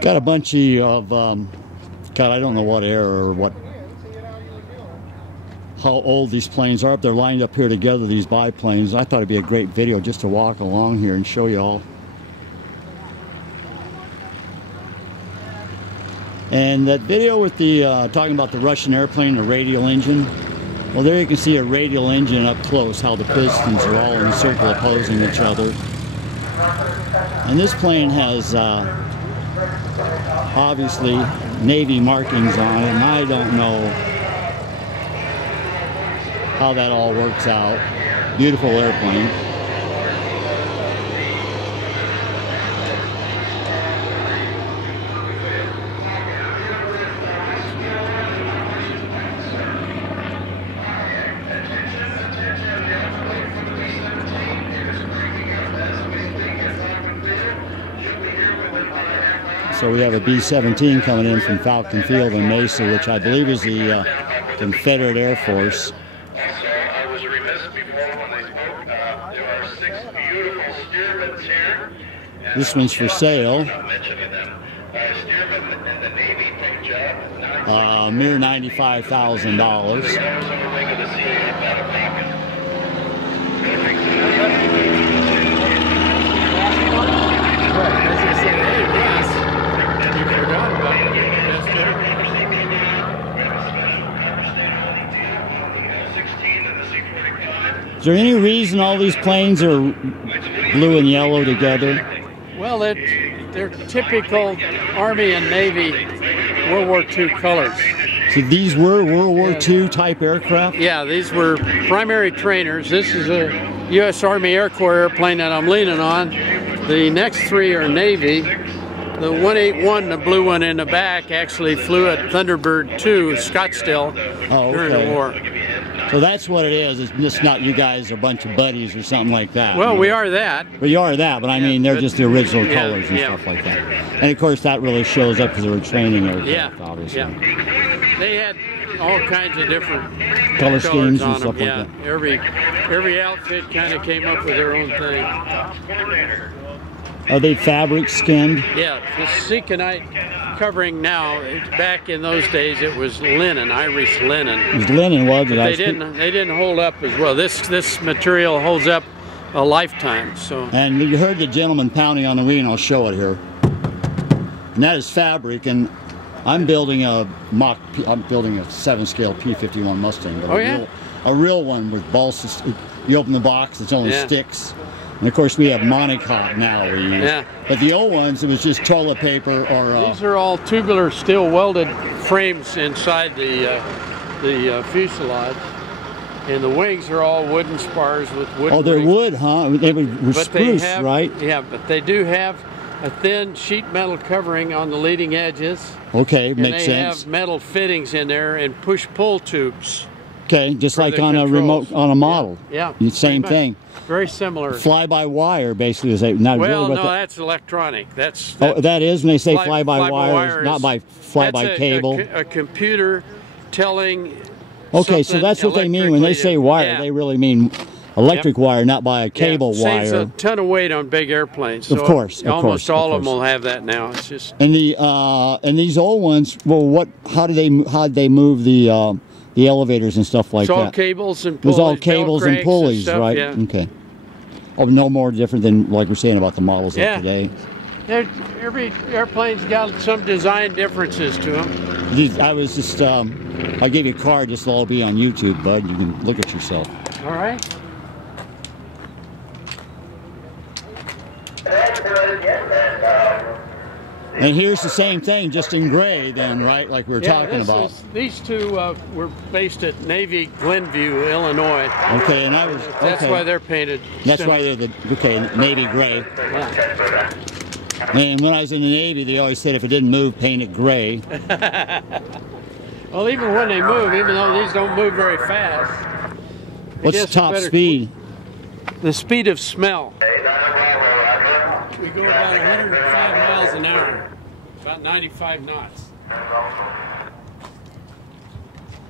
Got a bunch of, God, I don't know what era or what, how old these planes are. They're lined up here together, these biplanes. I thought it'd be a great video just to walk along here and show you all. And that video with the, talking about the Russian airplane, the radial engine, well, there you can see a radial engine up close, how the pistons are all in a circle opposing each other. And this plane has obviously Navy markings on it, and I don't know how that all works out. Beautiful airplane. So we have a B-17 coming in from Falcon Field in Mesa, which I believe is the Confederate Air Force. Also, I was remiss before when they spoke. There are 6 beautiful Stearmans here. This one's for sale. Mentioning them. Stearman and the Navy take job. Mere $95,000. Is there any reason all these planes are blue and yellow together? Well, they're typical Army and Navy World War II colors. So these were World War II type aircraft? Yeah, these were primary trainers. This is a U.S. Army Air Corps airplane that I'm leaning on. The next 3 are Navy. The 181, the blue one in the back, actually flew at Thunderbird 2, Scottsdale, during the war. So that's what it is. It's just not you guys are a bunch of buddies or something like that. Well, we are that. But you are that, but I mean, they're just the original colors and stuff like that. And of course, that really shows up because they were training aircraft, obviously. Yeah. They had all kinds of different color schemes and on stuff them. like that. Every outfit kind of came up with their own thing. Are they fabric skinned? Yeah, the Seconite covering now. Back in those days, it was linen, Irish linen. It was linen, was it? They didn't hold up as well. This material holds up a lifetime. So. And you heard the gentleman pounding on the wing. I'll show it here. And that is fabric. And I'm building a 7-scale P-51 Mustang. But a real one with balsa. You open the box, it's only sticks. And of course we have monocot now we use. Yeah. But the old ones, it was just toilet paper or... These are all tubular steel welded frames inside the fuselage. And the wings are all wooden spars with wooden they're rings. Wood, huh? They were spruce, right? Yeah, but they do have a thin sheet metal covering on the leading edges. Okay, makes sense. And they have metal fittings in there and push-pull tubes. Okay, just like on a remote, on a model. Yeah. Same thing. Very similar. Fly-by-wire, basically. Is not well, really no, that's electronic. That that is when they say fly-by-wire, not by fly-by-cable. A computer telling. Okay, so that's what they mean when they say wire. They really mean electric wire, not by a cable wire. Saves a ton of weight on big airplanes. So of course, almost all of them will have that now. It's just. And these old ones, well, how did they move the elevators and stuff like that? It's all cables and pulleys. It was all cables and pulleys, stuff, right? Yeah. Okay. Oh, no more different than like we're saying about the models of today. Every airplane's got some design differences to them. I was just, I gave you a card, just all be on YouTube, bud. You can look at yourself. All right. And here's the same thing, just in gray then, right? Like we were talking about. These two were based at Navy Glenview, Illinois. Okay, and that's why they're painted. That's why they're Navy gray. Yeah. And when I was in the Navy, they always said if it didn't move, paint it gray. Well, even when they move, even though these don't move very fast. What's the top speed? The speed of smell. We go about 105 miles an hour, about 95 knots.